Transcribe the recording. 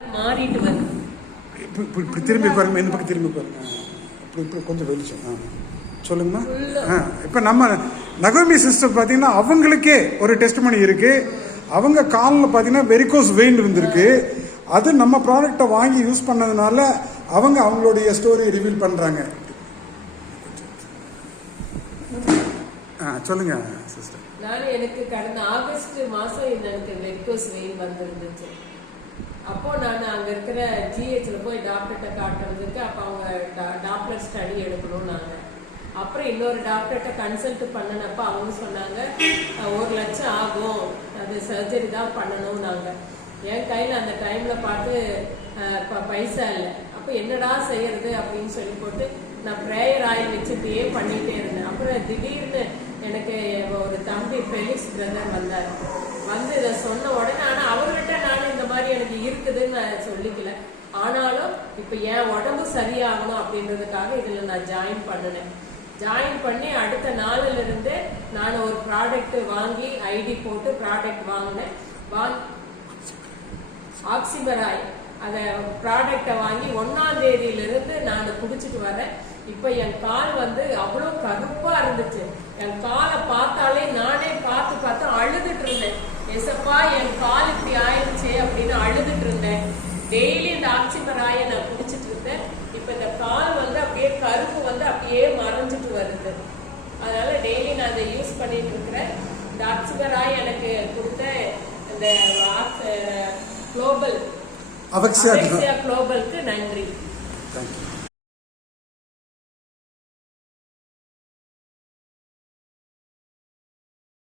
மாறிட்டு வருது. இப்படி திரும்பி பாருங்க, இந்த பக்கம் திரும்பி பாருங்க. இப்படி கொஞ்சம் வெளிச்சம் சொல்லுங்கம்மா. இப்போ நம்ம நகோமி சிஸ்டர் பார்த்தீங்கன்னா அவங்களுக்கே ஒரு டெஸ்ட்மனி இருக்கு. அவங்க காலில் பார்த்தீங்கன்னா வெரிகோஸ் வெயின் இருந்திருக்கு. அது நம்ம ப்ராடக்டை வாங்கி யூஸ் பண்ணதுனால அவங்க அவங்களுடைய ஸ்டோரி ரிவீல் பண்றாங்க. சொல்லுங்க சிஸ்டர். எனக்கு கடந்த ஆகஸ்ட் மாசம் எனக்கு வெரிகோஸ் வெயின் வந்திருந்துச்சு. அப்போ நான் அங்க இருக்கிற ஜிஹெச்ல போய் டாக்டர்கிட்ட காட்டுறதுக்கு அப்போ அவங்க டாக்டர் ஸ்டடி எடுக்கணும்னாங்க. அப்புறம் இன்னொரு டாக்டர்கிட்ட கன்சல்ட் பண்ணனப்ப அவங்க சொன்னாங்க 1 லட்சம் ஆகும், அது சர்ஜரி தான் பண்ணணும்னாங்க. என் கையில் அந்த டைம்ல பார்த்து பைசா இல்லை. அப்போ என்னடா செய்யறது அப்படின்னு சொல்லி போட்டு நான் ப்ரேயர் ஆயில் வச்சுட்டே பண்ணிட்டே இருந்தேன். அப்புறம் திடீர்னு எனக்கு ஒரு தம்பி ஃபெலிக்ஸ் பிரதர் வந்தார். வந்து இதை சொன்ன உடனே ஆனால் அவர்கிட்ட நான் இந்த மாதிரி எனக்கு இருக்குதுன்னு நான் சொல்லிக்கல. ஆனாலும் இப்போ என் உடம்பு சரியாகணும் அப்படின்றதுக்காக இதில் நான் ஜாயின் பண்ணினேன். ஜாயின் பண்ணி அடுத்த நாளில் இருந்து நான் ஒரு ப்ராடக்ட் வாங்கி ஐடி போட்டு ப்ராடக்ட் வாங்கினேன். ஆக்சிமராய் அந்த ப்ராடக்டை வாங்கி 1ஆம் தேதியிலிருந்து நான் குடிச்சிட்டு வரேன். இப்போ என் கால் வந்து அவ்வளோ கருப்பா இருந்துச்சு. என் காலை பார்த்தாலே நானே பார்த்து அழுதுட்டு இருந்தேன். எசப்பா என் கால் இப்படி ஆயிடுச்சு அப்படின்னு அழுதுட்டு இருந்தேன். டெய்லி இந்த ஆக்சிமராயை நான் குடிச்சிட்டு இருந்தேன். இப்போ இந்த கால் வந்து அப்படியே கருப்பு வந்து அப்படியே மறைஞ்சிட்டு வருது. அதனால டெய்லி நான் அதை யூஸ் பண்ணிட்டு இருக்கிறேன். இந்த ஆக்சிமராய் எனக்கு கொடுத்த இந்த குளோபல் குளோபலுக்கு நன்றி.